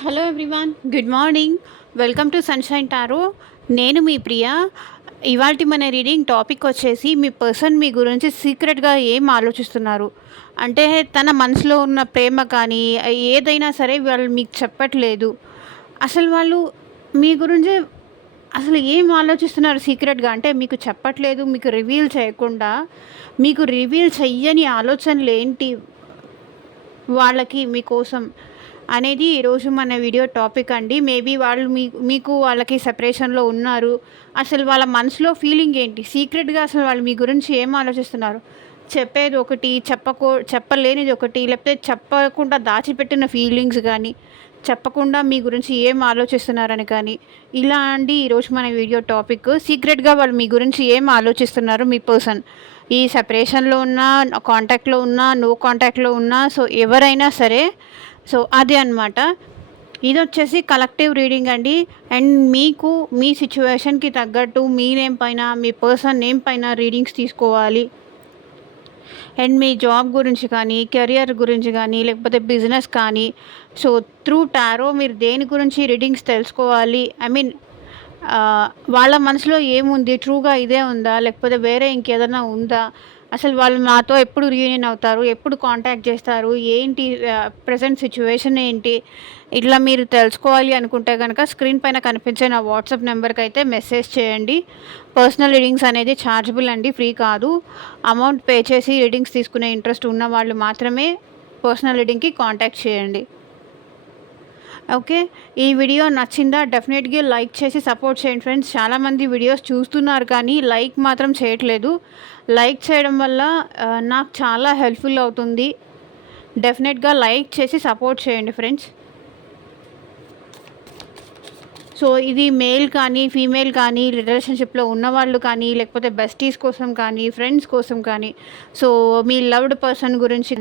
Hello everyone, good morning. Welcome to sunshine tarot. నేను మీ ప్రియ. ఇవాల్టి మన రీడింగ్ టాపిక్ వచ్చేసి మీ పర్సన్ మీ గురించి సీక్రెట్గా ఏం ఆలోచిస్తున్నారు అంటే తన మనసులో ఉన్న ప్రేమ కానీ ఏదైనా సరే వాళ్ళు మీకు చెప్పట్లేదు. అసలు వాళ్ళు మీ గురించి అసలు ఏం ఆలోచిస్తున్నారు సీక్రెట్గా అంటే మీకు చెప్పట్లేదు, మీకు రివీల్ చేయకుండా. మీకు రివీల్ చెయ్యని ఆలోచనలు ఏంటి వాళ్ళకి మీకోసం అనేది ఈరోజు మన వీడియో టాపిక్ అండి. మేబీ వాళ్ళు మీకు వాళ్ళకి సెపరేషన్లో ఉన్నారు. అసలు వాళ్ళ మనసులో ఫీలింగ్ ఏంటి, సీక్రెట్గా అసలు వాళ్ళు మీ గురించి ఏం ఆలోచిస్తున్నారు, చెప్పేది ఒకటి చెప్పలేనిది ఒకటి, లేకపోతే చెప్పకుండా దాచిపెట్టిన ఫీలింగ్స్ కానీ, చెప్పకుండా మీ గురించి ఏం ఆలోచిస్తున్నారని కానీ, ఇలా అండి ఈరోజు మన వీడియో టాపిక్. సీక్రెట్గా వాళ్ళు మీ గురించి ఏం ఆలోచిస్తున్నారు మీ పర్సన్, ఈ సెపరేషన్లో ఉన్నా, కాంటాక్ట్లో ఉన్నా, నో కాంటాక్ట్లో ఉన్నా, సో ఎవరైనా సరే. సో అది అనమాట. ఇది వచ్చేసి కలెక్టివ్ రీడింగ్ అండి. అండ్ మీకు మీ సిచ్యువేషన్కి తగ్గట్టు మీ నేమ్ పైన, మీ పర్సన్ నేమ్ పైన రీడింగ్స్ తీసుకోవాలి. అండ్ మీ జాబ్ గురించి కానీ, కెరియర్ గురించి కానీ, లేకపోతే బిజినెస్ కానీ, సో త్రూ టారో మీరు దేని గురించి రీడింగ్స్ తెలుసుకోవాలి. ఐ మీన్ వాళ్ళ మనసులో ఏముంది, ట్రూగా ఇదే ఉందా, లేకపోతే వేరే ఇంకేదైనా ఉందా, అసలు వాళ్ళు నాతో ఎప్పుడు రీయూనియన్ అవుతారు, ఎప్పుడు కాంటాక్ట్ చేస్తారు, ఏంటి ప్రజెంట్ సిచ్యువేషన్ ఏంటి, ఇట్లా మీరు తెలుసుకోవాలి అనుకుంటే కనుక స్క్రీన్ పైన కనిపించే నా వాట్సాప్ నెంబర్కి అయితే మెసేజ్ చేయండి. పర్సనల్ రీడింగ్స్ అనేది ఛార్జబుల్ అండి, ఫ్రీ కాదు. అమౌంట్ పే చేసి రీడింగ్స్ తీసుకునే ఇంట్రెస్ట్ ఉన్న వాళ్ళు మాత్రమే పర్సనల్ రీడింగ్కి కాంటాక్ట్ చేయండి. ఓకే, ఈ వీడియో నచ్చిందా? డెఫినెట్గా లైక్ చేసి సపోర్ట్ చేయండి ఫ్రెండ్స్. చాలామంది వీడియోస్ చూస్తున్నారు కానీ లైక్ మాత్రం చేయట్లేదు. లైక్ చేయడం వల్ల నాకు చాలా హెల్ప్ఫుల్ అవుతుంది. డెఫినెట్గా లైక్ చేసి సపోర్ట్ చేయండి ఫ్రెండ్స్. సో ఇది మేల్ కానీ, ఫీమేల్ కానీ, రిలేషన్షిప్లో ఉన్నవాళ్ళు కానీ, లేకపోతే బెస్టీస్ కోసం కానీ, ఫ్రెండ్స్ కోసం కానీ, సో మీ లవ్డ్ పర్సన్ గురించి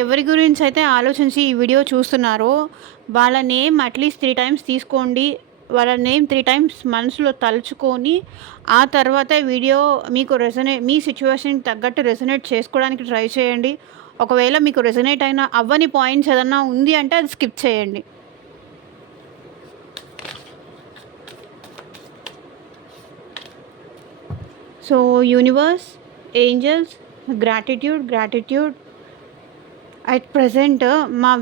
ఎవరి గురించి అయితే ఆలోచించి ఈ వీడియో చూస్తున్నారో వాళ్ళ నేమ్ అట్లీస్ట్ 3 టైమ్స్ తీసుకోండి. వాళ్ళ నేమ్ 3 టైమ్స్ మనసులో తలుచుకొని ఆ తర్వాత వీడియో మీకు మీ సిచ్యువేషన్కి తగ్గట్టు రెజొనేట్ చేసుకోవడానికి ట్రై చేయండి. ఒకవేళ మీకు రెజొనేట్ అయిన అవ్వని పాయింట్స్ ఏదన్నా ఉంది అంటే అది స్కిప్ చేయండి. So universe, angels, gratitude at present మా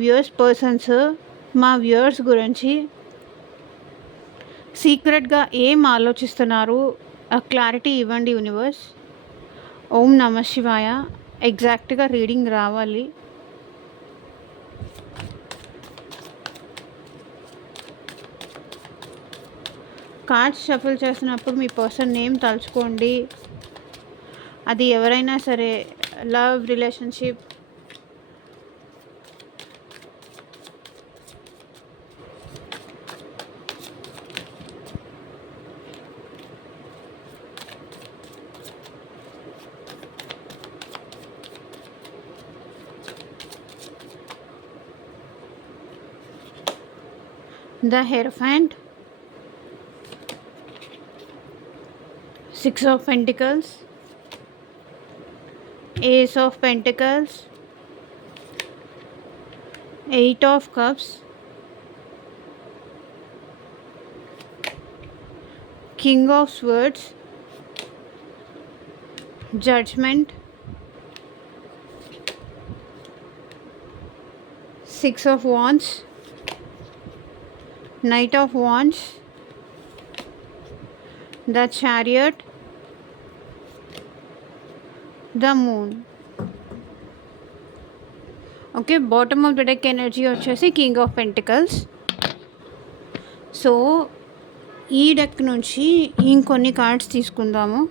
వ్యూవర్స్ గురించి సీక్రెట్గా ఏం ఆలోచిస్తున్నారు, క్లారిటీ ఇవ్వండి యూనివర్స్. ఓం నమ శివాయ. ఎగ్జాక్ట్గా రీడింగ్ రావాలి. కార్డ్స్ షఫుల్ చేసినప్పుడు మీ పర్సన్ నేమ్ తలుచుకోండి. అది ఎవరైనా సరే, love, relationship, the Hierophant, 6 of Pentacles, Ace of Pentacles, 8 of Cups, King of Swords, Judgment, 6 of Wands, Knight of Wands, the Chariot, the Moon. Okay, bottom of the deck energy వచ్చేసి king of pentacles. So ఈ deck నుంచి ఇంకొన్ని cards తీసుకుందాము.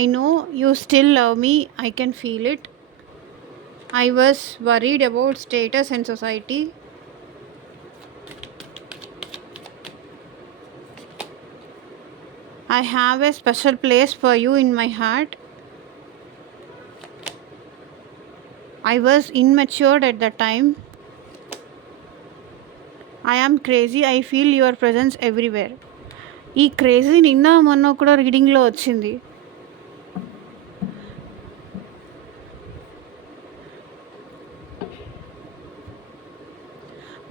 I know you still love me. I can feel it. I was worried about status and society. I have a special place for you in my heart. I was immature at the time. I am crazy. I feel your presence everywhere. ఈ crazy నిన్న మొన్న కూడా రీడింగ్లో వచ్చింది.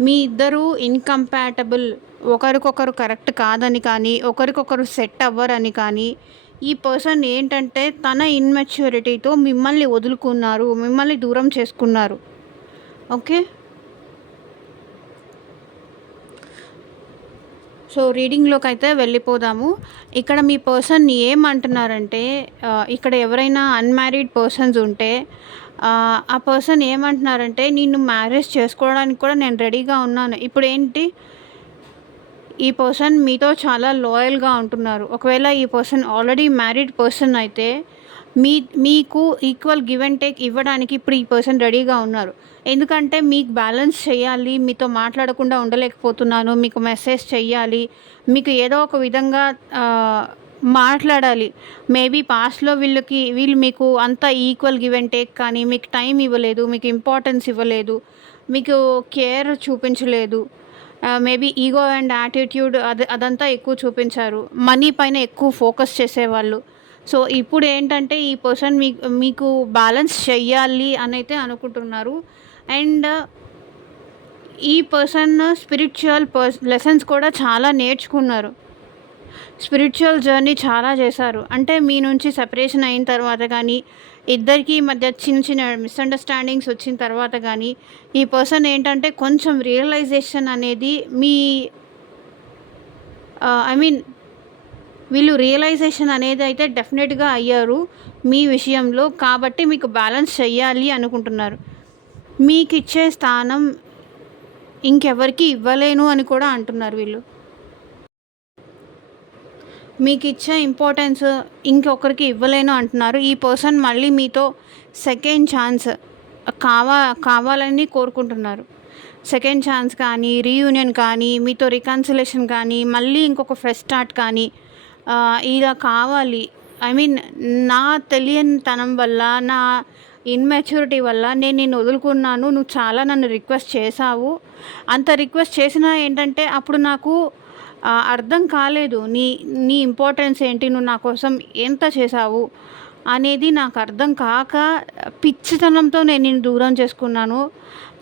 మీ ఇద్దరు incompatible, ఒకరికొకరు correct కాదని కానీ, ఒకరికొకరు సెట్ అవ్వరని కానీ, ఈ పర్సన్ ఏంటంటే తన ఇన్మెచ్యూరిటీతో మిమ్మల్ని వదులుకున్నారు, మిమ్మల్ని దూరం చేసుకున్నారు. ఓకే, సో రీడింగ్లోకి అయితే వెళ్ళిపోదాము. ఇక్కడ మీ పర్సన్ ఏమంటున్నారంటే, ఇక్కడ ఎవరైనా అన్మ్యారీడ్ పర్సన్స్ ఉంటే ఆ పర్సన్ ఏమంటున్నారంటే, నిన్ను మ్యారేజ్ చేసుకోవడానికి కూడా నేను రెడీగా ఉన్నాను. ఇప్పుడు ఏంటి, ఈ పర్సన్ మీతో చాలా లాయల్గా ఉంటున్నారు. ఒకవేళ ఈ పర్సన్ ఆల్రెడీ మ్యారీడ్ పర్సన్ అయితే మీకు ఈక్వల్ గివ్ అండ్ టేక్ ఇవ్వడానికి ఇప్పుడు ఈ పర్సన్ రెడీగా ఉన్నారు. ఎందుకంటే మీకు బ్యాలెన్స్ చేయాలి, మీతో మాట్లాడకుండా ఉండలేకపోతున్నాను, మీకు మెసేజ్ చెయ్యాలి, మీకు ఏదో ఒక విధంగా మాట్లాడాలి. మేబీ పాస్ట్లో వీళ్ళు మీకు అంత ఈక్వల్ గివ్ అండ్ టేక్ కానీ మీకు టైం ఇవ్వలేదు, మీకు ఇంపార్టెన్స్ ఇవ్వలేదు, మీకు కేర్ చూపించలేదు. మేబీ ఈగో అండ్ యాటిట్యూడ్ అదంతా ఎక్కువ చూపించారు. మనీ పైన ఎక్కువ ఫోకస్ చేసేవాళ్ళు. సో ఇప్పుడు ఏంటంటే ఈ పర్సన్ మీకు బ్యాలెన్స్ చెయ్యాలి అని అయితే అనుకుంటున్నారు. అండ్ ఈ పర్సన్ స్పిరిచువల్ లెసన్స్ కూడా చాలా నేర్చుకున్నారు. స్పిరిచువల్ జర్నీ చాలా చేశారు. అంటే మీ నుంచి సెపరేషన్ అయిన తర్వాత కానీ, ఇద్దరికి మధ్య చిన్న చిన్న మిస్అండర్స్టాండింగ్స్ వచ్చిన తర్వాత కానీ, ఈ పర్సన్ ఏంటంటే కొంచెం రియలైజేషన్ అనేది వీళ్ళు రియలైజేషన్ అనేది అయితే డెఫినెట్గా అయ్యారు మీ విషయంలో. కాబట్టి మీకు బ్యాలెన్స్ చెయ్యాలి అనుకుంటున్నారు. మీకు ఇచ్చే స్థానం ఇంకెవరికి ఇవ్వలేను అని కూడా అంటున్నారు వీళ్ళు. మీకు ఇచ్చే ఇంపార్టెన్స్ ఇంకొకరికి ఇవ్వలేను అంటున్నారు. ఈ పర్సన్ మళ్ళీ మీతో సెకండ్ ఛాన్స్ కావాలని కోరుకుంటున్నారు. సెకండ్ ఛాన్స్ కానీ, రీయూనియన్ కానీ, మీతో రికన్సిలేషన్ కానీ, మళ్ళీ ఇంకొక ఫ్రెష్ స్టార్ట్ కానీ ఇలా కావాలి. నా తెలియనితనం వల్ల, నా ఇన్మెచ్యూరిటీ వల్ల నేను నిన్ను వదులుకున్నాను. నువ్వు చాలా నన్ను రిక్వెస్ట్ చేశావు. అంత రిక్వెస్ట్ చేసినా ఏంటంటే అప్పుడు నాకు అర్థం కాలేదు. నీ ఇంపార్టెన్స్ ఏంటి, నువ్వు నా కోసం ఎంత చేశావు అనేది నాకు అర్థం కాక పిచ్చితనంతో నేను నిన్ను దూరం చేసుకున్నాను.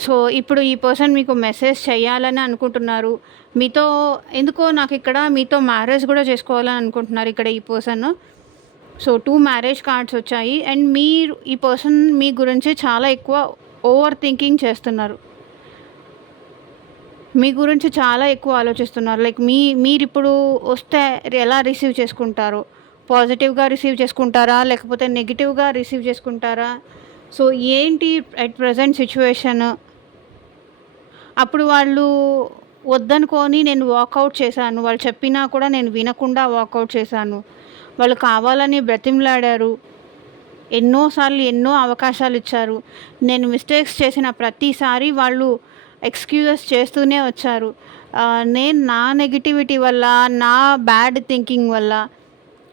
సో ఇప్పుడు ఈ పర్సన్ మీకు మెసేజ్ చేయాలని అనుకుంటున్నారు. ఎందుకో నాకు ఇక్కడ మీతో మ్యారేజ్ కూడా చేసుకోవాలని అనుకుంటున్నారు ఇక్కడ ఈ పర్సన్. సో 2 మ్యారేజ్ కార్డ్స్ వచ్చాయి. అండ్ ఈ పర్సన్ మీ గురించి చాలా ఎక్కువ ఓవర్ థింకింగ్ చేస్తున్నారు. మీ గురించి చాలా ఎక్కువ ఆలోచిస్తున్నారు. లైక్ మీరు ఇప్పుడు వస్తే ఎలా రిసీవ్ చేసుకుంటారు? పాజిటివ్గా రిసీవ్ చేసుకుంటారా, లేకపోతే నెగిటివ్గా రిసీవ్ చేసుకుంటారా? సో ఏంటి అట్ ప్రజెంట్ సిచ్యువేషన్? అప్పుడు వాళ్ళు వద్దనుకొని నేను వాకౌట్ చేశాను. వాళ్ళు చెప్పినా కూడా నేను వినకుండా వాకౌట్ చేశాను. వాళ్ళు కావాలని బ్రతిమలాడారు. ఎన్నోసార్లు ఎన్నో అవకాశాలు ఇచ్చారు. నేను మిస్టేక్స్ చేసిన ప్రతిసారి వాళ్ళు ఎక్స్క్యూజెస్ చేస్తూనే వచ్చారు. నేను నా నెగిటివిటీ వల్ల, నా బ్యాడ్ థింకింగ్ వల్ల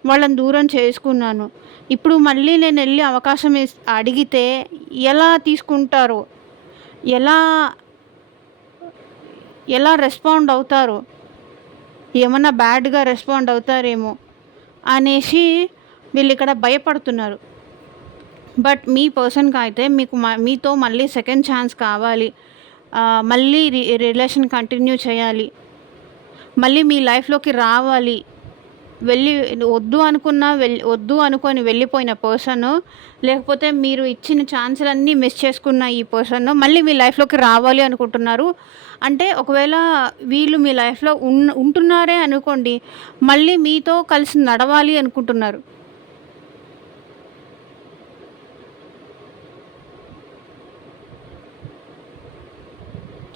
వాళ్ళని దూరం చేసుకున్నాను. ఇప్పుడు మళ్ళీ నేను వెళ్ళి అవకాశం అడిగితే ఎలా తీసుకుంటారో, ఎలా రెస్పాండ్ అవుతారో, ఏమన్నా బ్యాడ్గా రెస్పాండ్ అవుతారేమో అనేసి వీళ్ళు ఇక్కడ భయపడుతున్నారు. బట్ మీ పర్సన్కి అయితే మీతో మళ్ళీ సెకండ్ ఛాన్స్ కావాలి. మళ్ళీ రిలేషన్ కంటిన్యూ చేయాలి. మళ్ళీ మీ లైఫ్లోకి రావాలి. వద్దు అనుకొని వెళ్ళిపోయిన పర్సన్, లేకపోతే మీరు ఇచ్చిన ఛాన్సులన్నీ మిస్ చేసుకున్న ఈ పర్సన్ మళ్ళీ మీ లైఫ్లోకి రావాలి అనుకుంటున్నారు. అంటే ఒకవేళ వీళ్ళు మీ లైఫ్లో ఉంటున్నారే అనుకోండి, మళ్ళీ మీతో కలిసి నడవాలి అనుకుంటున్నారు.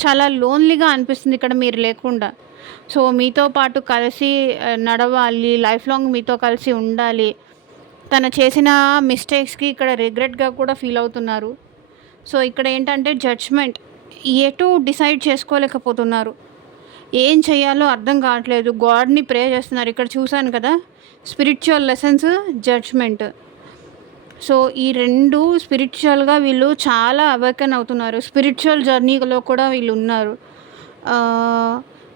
చాలా లోన్లీగా అనిపిస్తుంది ఇక్కడ మీరు లేకుండా. సో మీతో పాటు కలిసి నడవాలి, లైఫ్ లాంగ్ మీతో కలిసి ఉండాలి. తను చేసిన మిస్టేక్స్కి ఇక్కడ రిగ్రెట్గా కూడా ఫీల్ అవుతున్నారు. సో ఇక్కడ ఏంటంటే జడ్జ్మెంట్, ఎటు డిసైడ్ చేసుకోలేకపోతున్నారు. ఏం చేయాలో అర్థం కావట్లేదు. గాడ్ని ప్రే చేస్తున్నారు. ఇక్కడ చూశాను కదా, స్పిరిచువల్ లెసన్స్, జడ్జ్మెంట్. సో ఈ రెండు స్పిరిచువల్గా వీళ్ళు చాలా అవేకన్ అవుతున్నారు. స్పిరిచువల్ జర్నీలో కూడా వీళ్ళు ఉన్నారు.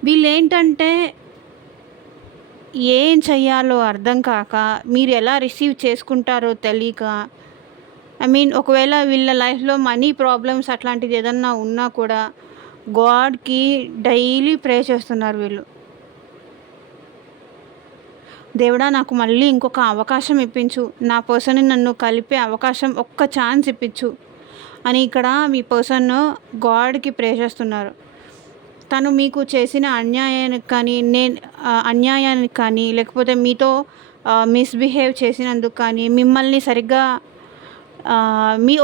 వీళ్ళు ఏంటంటే ఏం చెయ్యాలో అర్థం కాక, మీరు ఎలా రిసీవ్ చేసుకుంటారో తెలియక, ఐ మీన్ ఒకవేళ వీళ్ళ లైఫ్లో మనీ ప్రాబ్లమ్స్ అట్లాంటిది ఏదన్నా ఉన్నా కూడా గాడ్కి డైలీ ప్రే చేస్తున్నారు వీళ్ళు. దేవుడా, నాకు మళ్ళీ ఇంకొక అవకాశం ఇప్పించు, నా పర్సన్ని నన్ను కలిపే అవకాశం, ఒక్క ఛాన్స్ ఇప్పించు అని ఇక్కడ మీ పర్సన్ గాడ్కి ప్రే చేస్తున్నారు. తను మీకు చేసిన అన్యాయానికి కానీ లేకపోతే మీతో మిస్బిహేవ్ చేసినందుకు కానీ, మిమ్మల్ని సరిగ్గా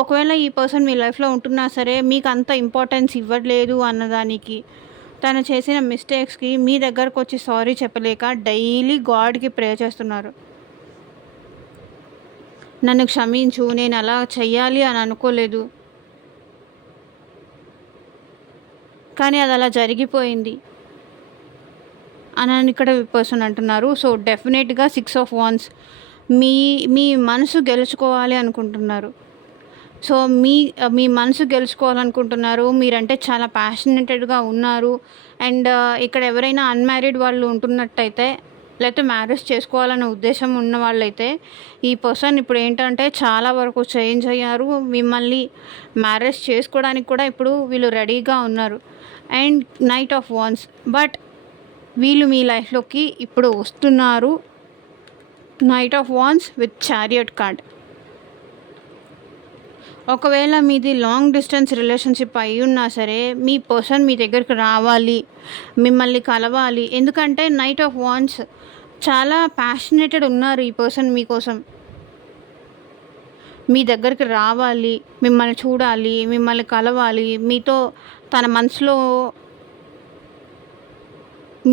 ఒకవేళ ఈ పర్సన్ మీ లైఫ్లో ఉంటున్నా సరే మీకు అంత ఇంపార్టెన్స్ ఇవ్వట్లేదు అన్నదానికి, తను చేసిన మిస్టేక్స్కి మీ దగ్గరకు వచ్చి సారీ చెప్పలేక డైలీ గాడ్కి ప్రే చేస్తున్నారు. నన్ను క్షమించు, నేను అలా చెయ్యాలి అని అనుకోలేదు, కానీ అది అలా జరిగిపోయింది అని ఇక్కడ పర్సన్ అంటున్నారు. సో డెఫినెట్గా 6 ఆఫ్ వాండ్స్, మీ మనసు గెలుచుకోవాలి అనుకుంటున్నారు. సో మీ మనసు గెలుచుకోవాలనుకుంటున్నారు. మీరంటే చాలా ప్యాషనేటెడ్గా ఉన్నారు. అండ్ ఇక్కడ ఎవరైనా అన్మ్యారీడ్ వాళ్ళు ఉంటున్నట్టయితే, లేకపోతే మ్యారేజ్ చేసుకోవాలనే ఉద్దేశం ఉన్న వాళ్ళైతే, ఈ పర్సన్ ఇప్పుడు ఏంటంటే చాలా వరకు చేంజ్ అయ్యారు. మిమ్మల్ని మ్యారేజ్ చేసుకోవడానికి కూడా ఇప్పుడు వీళ్ళు రెడీగా ఉన్నారు. And knight of wands, but వీళ్ళు మీ లైఫ్లోకి ఇప్పుడు వస్తున్నారు. Knight of wands with chariot card. ఒకవేళ మీది లాంగ్ డిస్టెన్స్ రిలేషన్షిప్ అయి ఉన్నా సరే, మీ పర్సన్ మీ దగ్గరికి రావాలి, మిమ్మల్ని కలవాలి. ఎందుకంటే నైట్ ఆఫ్ వాన్స్, చాలా ప్యాషనేటెడ్ ఉన్నారు ఈ పర్సన్ మీకోసం. మీ దగ్గరికి రావాలి, మిమ్మల్ని చూడాలి, మిమ్మల్ని కలవాలి, మీతో తన మనసులో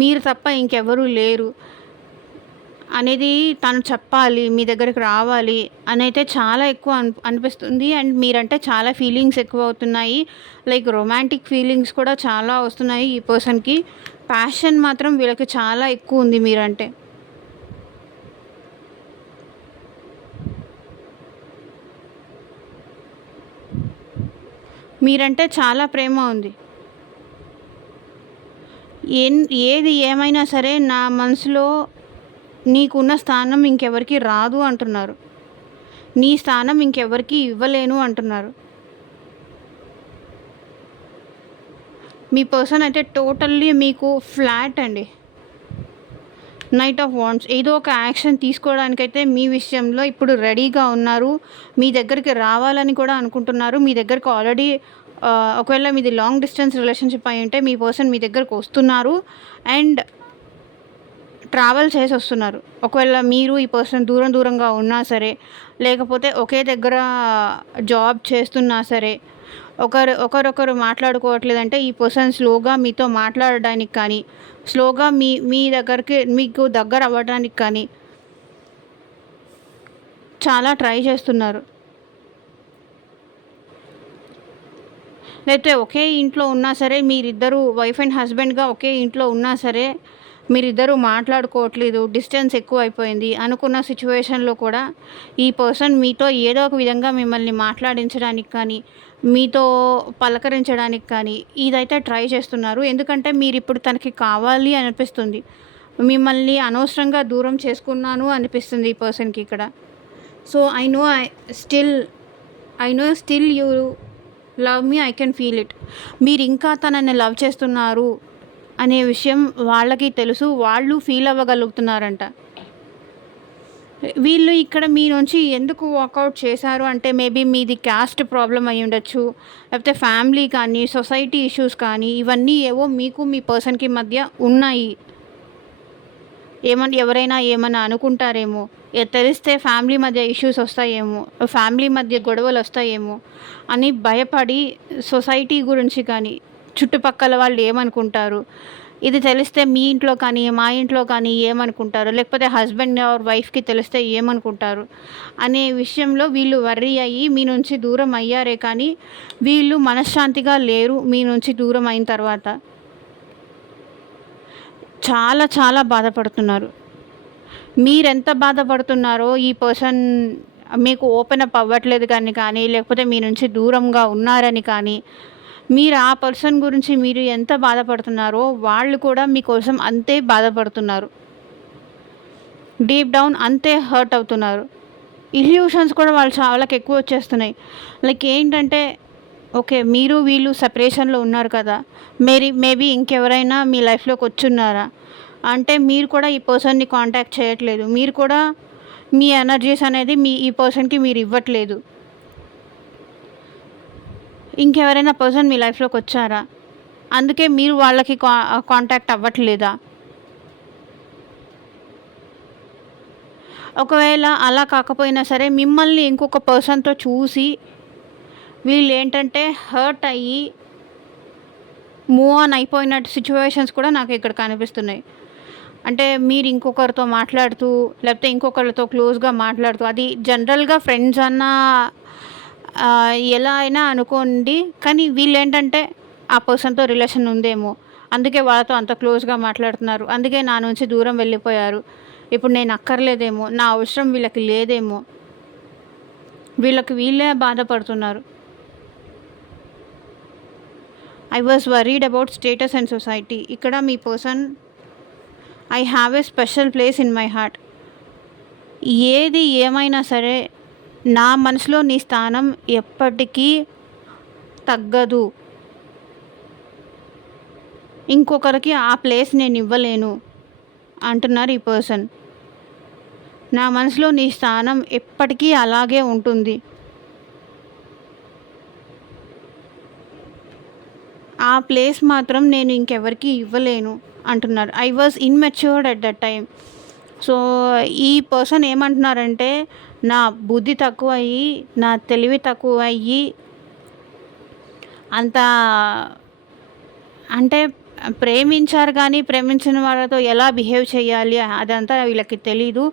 మీరు తప్ప ఇంకెవరూ లేరు అనేది తను చెప్పాలి, మీ దగ్గరికి రావాలి అని అయితే చాలా ఎక్కువ అనిపిస్తుంది. అండ్ మీరంటే చాలా ఫీలింగ్స్ ఎక్కువ అవుతున్నాయి. లైక్ రొమాంటిక్ ఫీలింగ్స్ కూడా చాలా వస్తున్నాయి ఈ పర్సన్కి. ప్యాషన్ మాత్రం వీళ్ళకి చాలా ఎక్కువ ఉంది మీరంటే. మీరంటే చాలా ప్రేమ ఉంది. ఏది ఏమైనా సరే నా మనసులో నీకున్న స్థానం ఇంకెవరికి రాదు అంటున్నారు. నీ స్థానం ఇంకెవరికి ఇవ్వలేను అంటున్నారు. మీ పర్సన్ అయితే టోటల్లీ మీకు ఫ్లాట్ అండి. నైట్ ఆఫ్ వాండ్స్, ఏదో ఒక యాక్షన్ తీసుకోవడానికైతే మీ విషయంలో ఇప్పుడు రెడీగా ఉన్నారు. మీ దగ్గరికి రావాలని కూడా అనుకుంటున్నారు. మీ దగ్గరికి ఆల్రెడీ ఒకవేళ మీది లాంగ్ డిస్టెన్స్ రిలేషన్షిప్ అయి ఉంటే మీ పర్సన్ మీ దగ్గరకు వస్తున్నారు అండ్ ట్రావెల్ చేసి వస్తున్నారు. ఒకవేళ మీరు ఈ పర్సన్ దూరంగా ఉన్నా సరే, లేకపోతే ఒకే దగ్గర జాబ్ చేస్తున్నా సరే, ఒకరొకరు మాట్లాడుకోవట్లేదంటే ఈ పర్సన్ స్లోగా మీతో మాట్లాడడానికి కానీ, స్లోగా మీకు దగ్గర అవ్వడానికి కానీ చాలా ట్రై చేస్తున్నారు. లేకపోతే ఒకే ఇంట్లో ఉన్నా సరే, మీరిద్దరూ వైఫ్ అండ్ హస్బెండ్గా ఒకే ఇంట్లో ఉన్నా సరే, మీరిద్దరూ మాట్లాడుకోవట్లేదు, డిస్టెన్స్ ఎక్కువ అయిపోయింది అనుకున్న సిచ్యువేషన్లో కూడా ఈ పర్సన్ మీతో ఏదో ఒక విధంగా మిమ్మల్ని మాట్లాడించడానికి కానీ, మీతో పలకరించడానికి కానీ ఇదైతే ట్రై చేస్తున్నారు. ఎందుకంటే మీరు ఇప్పుడు తనకి కావాలి అనిపిస్తుంది. మిమ్మల్ని అనవసరంగా దూరం చేసుకున్నాను అనిపిస్తుంది ఈ పర్సన్కి ఇక్కడ. So I know still you love me, I can feel it. మీరు ఇంకా తనని లవ్ చేస్తున్నారు అనే విషయం వాళ్ళకి తెలుసు. వాళ్ళు ఫీల్ అవ్వగలుగుతున్నారంట. వీళ్ళు ఇక్కడ మీ నుంచి ఎందుకు వాకౌట్ చేశారు అంటే, మేబీ మీది క్యాస్ట్ ప్రాబ్లం అయి ఉండొచ్చు, లేకపోతే ఫ్యామిలీ కానీ, సొసైటీ ఇష్యూస్ కానీ, ఇవన్నీ ఏవో మీకు మీ పర్సన్కి మధ్య ఉన్నాయి. ఎవరైనా ఏమన్నా అనుకుంటారేమో, తెలిస్తే ఫ్యామిలీ మధ్య ఇష్యూస్ వస్తాయేమో, ఫ్యామిలీ మధ్య గొడవలు వస్తాయేమో అని భయపడి, సొసైటీ గురించి కానీ, చుట్టుపక్కల వాళ్ళు ఏమనుకుంటారు, ఇది తెలిస్తే మీ ఇంట్లో కానీ, మా ఇంట్లో కానీ ఏమనుకుంటారు? లేకపోతే హస్బెండ్ ఆర్ వైఫ్‌కి తెలిస్తే ఏమనుకుంటారు? అనే విషయంలో వీళ్ళు వర్రీ అయ్యి మీ నుంచి దూరం అయ్యారే కానీ, వీళ్ళు మనశ్శాంతిగా లేరు మీ నుంచి దూరం అయిన తర్వాత. చాలా చాలా బాధపడుతున్నారు. మీరెంత బాధపడుతున్నారో ఈ పర్సన్ మీకు ఓపెన్ అప్ అవ్వట్లేదు కానీ, లేకపోతే మీ నుంచి దూరంగా ఉన్నారని కానీ, మీరు ఆ పర్సన్ గురించి మీరు ఎంత బాధపడుతున్నారో వాళ్ళు కూడా మీకోసం అంతే బాధపడుతున్నారు. డీప్ డౌన్ అంతే హర్ట్ అవుతున్నారు. ఇల్యూషన్స్ కూడా వాళ్ళకి ఎక్కువ వచ్చేస్తున్నాయి. లైక్ ఏంటంటే ఓకే. మీరు వీళ్ళు సెపరేషన్‌లో ఉన్నారు కదా! మేబీ ఇంకెవరైనా మీ లైఫ్‌లోకి వచ్చున్నారా? అంటే మీరు కూడా ఈ పర్సన్‌ని కాంటాక్ట్ చేయట్లేదు. మీరు కూడా మీ ఎనర్జీస్ అనేది ఈ పర్సన్‌కి మీరు ఇవ్వట్లేదు. ఇంకెవరైనా పర్సన్ మీ లైఫ్‌లోకి వచ్చారా? అందుకే మీరు వాళ్ళకి కాంటాక్ట్ అవ్వట్లేదా? ఒకవేళ అలా కాకపోయినా సరే మిమ్మల్ని ఇంకొక పర్సన్‌తో చూసి వీళ్ళేంటంటే హర్ట్ అయ్యి మూవ్ ఆన్ అయిపోయిన సిట్యుయేషన్స్ కూడా నాకు ఇక్కడ కనిపిస్తున్నాయి. అంటే మీరు ఇంకొకరితో మాట్లాడుతూ, లేకపోతే ఇంకొకళ్ళతో క్లోజ్‌గా మాట్లాడుతూ, అది జనరల్‌గా ఫ్రెండ్స్ అన్నా ఎలా అయినా అనుకోండి. కానీ వీళ్ళేంటంటే ఆ పర్సన్‌తో రిలేషన్ ఉందేమో, అందుకే వాళ్ళతో అంత క్లోజ్‌గా మాట్లాడుతున్నారు. అందుకే నా నుంచి దూరం వెళ్ళిపోయారు. ఇప్పుడు నేను అక్కర్లేదేమో, నా అవసరం వీళ్ళకి లేదేమో, వీళ్ళే బాధపడుతున్నారు. I was worried about status and society. ఇక్కడ మీ person I have a special place in my heart. ఏది ఏమైనా సరే నా మనసులో నీ స్థానం ఎప్పటికీ తగ్గదు. ఇంకొకరికి ఆ ప్లేస్ నేను ఇవ్వలేను అంటున్నారు ఈ పర్సన్. నా మనసులో నీ స్థానం ఎప్పటికీ అలాగే ఉంటుంది. ఆ ప్లేస్ మాత్రం నేను ఇంకెవరికి ఇవ్వలేను అంటున్నారు. I was immatured at that time. So ఈ పర్సన్ ఏమంటున్నారంటే నా బుద్ధి తక్కువయ్యి, నా తెలివి తక్కువయ్యి అంత అంటే ప్రేమించారు కానీ ప్రేమించిన వాళ్ళతో ఎలా బిహేవ్ చేయాలి అదంతా వీళ్ళకి తెలీదు.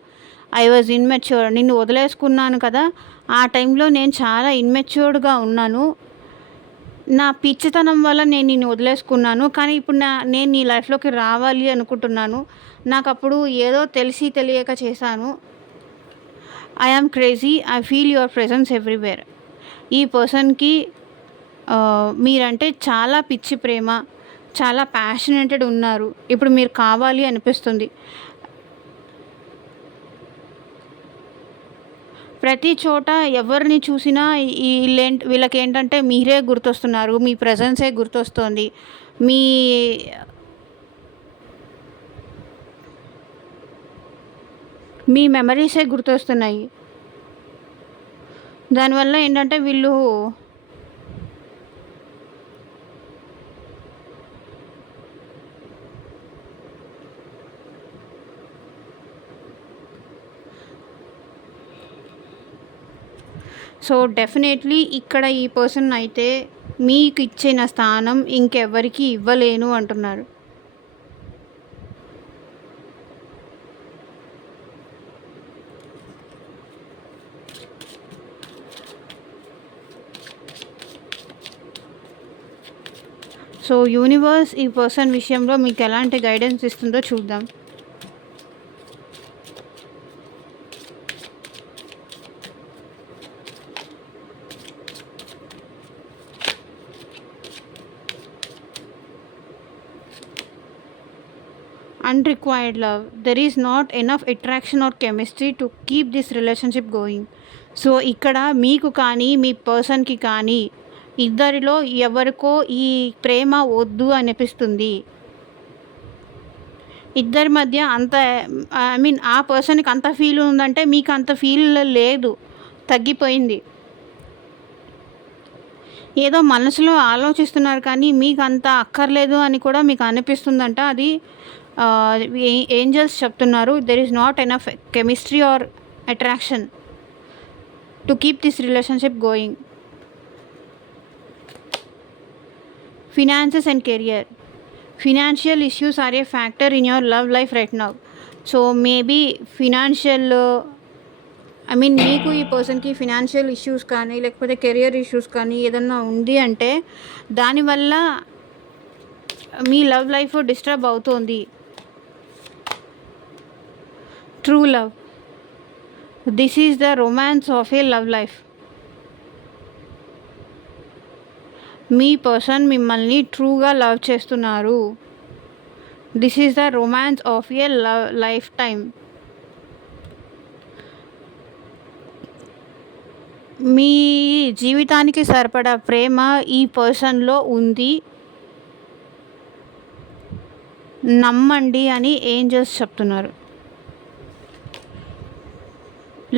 I was immatured. నిన్ను వదిలేసుకున్నాను కదా! ఆ టైంలో నేను చాలా ఇన్‌మెచ్యూర్డ్‌గా ఉన్నాను. నా పిచ్చితనం వల్ల నేను నిన్ను వదిలేసుకున్నాను. కానీ ఇప్పుడు నేను నీ లైఫ్‌లోకి రావాలి అనుకుంటున్నాను. నాకప్పుడు ఏదో తెలిసి తెలియక చేశాను. I am crazy. I feel your presence everywhere. ఈ పర్సన్‌కి మీరంటే చాలా పిచ్చి ప్రేమ, చాలా ప్యాషనేటెడ్ ఉన్నారు. ఇప్పుడు మీరు కావాలి అనిపిస్తుంది. ప్రతి చోట ఎవరిని చూసినా వీళ్ళకేంటంటే మీరే గుర్తొస్తున్నారు. మీ ప్రెజెన్సే గుర్తొస్తోంది. మీ మీ మెమరీసే గుర్తొస్తున్నాయి. దానివల్ల ఏంటంటే వీళ్ళు సో డెఫినెట్లీ ఇక్కడ ఈ పర్సన్ అయితే మీకు ఇచ్చిన స్థానం ఇంకెవ్వరికి ఇవ్వలేను అంటున్నారు. సో యూనివర్స్ ఈ పర్సన్ విషయంలో మీకు ఎలాంటి గైడెన్స్ ఇస్తుందో చూద్దాం. Unrequited love. There is not enough attraction or chemistry to keep this relationship going. So ఇక్కడ మీకు కానీ మీ పర్సన్కి కానీ ఇద్దరిలో ఎవరికో ఈ ప్రేమ వద్దు అనిపిస్తుంది. ఇద్దరి మధ్య అంత ఐ మీన్ ఆ పర్సన్కి అంత ఫీల్ ఉందంటే మీకు అంత ఫీల్ లేదు, తగ్గిపోయింది. ఏదో మనసులో ఆలోచిస్తున్నారు కానీ మీకు అంత అక్కర్లేదు అని కూడా మీకు అనిపిస్తుందంట. అది ఏంజల్స్ చెప్తున్నారు. There is not enough chemistry or attraction to keep this relationship going. Finances and career. Financial issues are a factor in your love life right now. So maybe financial మీకు ఈ పర్సన్కి ఫినాన్షియల్ ఇష్యూస్ కానీ లేకపోతే career issues కానీ ఏదన్నా ఉంది అంటే దానివల్ల మీ లవ్ లైఫ్ డిస్టర్బ్ అవుతోంది. True love, this is the romance of a love life. మీ పర్సన్ మిమ్మల్ని ట్రూగా లవ్ చేస్తున్నారు. This is the romance of a life time. మీ జీవితానికి సరిపడా ప్రేమ ఈ పర్సన్లో ఉంది, నమ్మండి అని ఏంజల్స్ చెప్తున్నారు.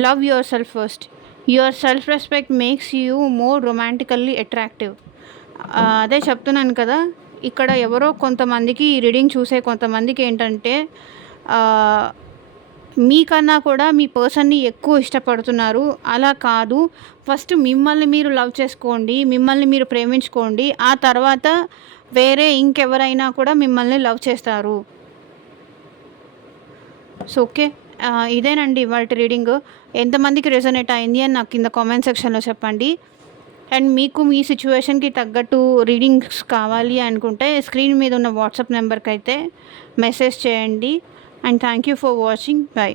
Love your self first. Your self respect makes you more రొమాంటికల్లీ attractive. అదే చెప్తున్నాను కదా, ఇక్కడ ఎవరో కొంతమందికి ఈ రీడింగ్ చూసే కొంతమందికి ఏంటంటే మీకన్నా కూడా మీ పర్సన్ని ఎక్కువ ఇష్టపడుతున్నారు. అలా కాదు, ఫస్ట్ మిమ్మల్ని మీరు లవ్ చేసుకోండి, మిమ్మల్ని మీరు ప్రేమించుకోండి. ఆ తర్వాత వేరే ఇంకెవరైనా కూడా మిమ్మల్ని లవ్ చేస్తారు. సో ఓకే, ఇదేనండి ఇవాళ రీడింగ్. ఎంతమందికి రెజొనేట్ అయింది అని నాకు కింద కామెంట్ సెక్షన్లో చెప్పండి. అండ్ మీకు మీ సిచ్యువేషన్కి తగ్గట్టు రీడింగ్స్ కావాలి అనుకుంటే స్క్రీన్ మీద ఉన్న వాట్సాప్ నెంబర్కి అయితే మెసేజ్ చేయండి. And thank you for watching. By.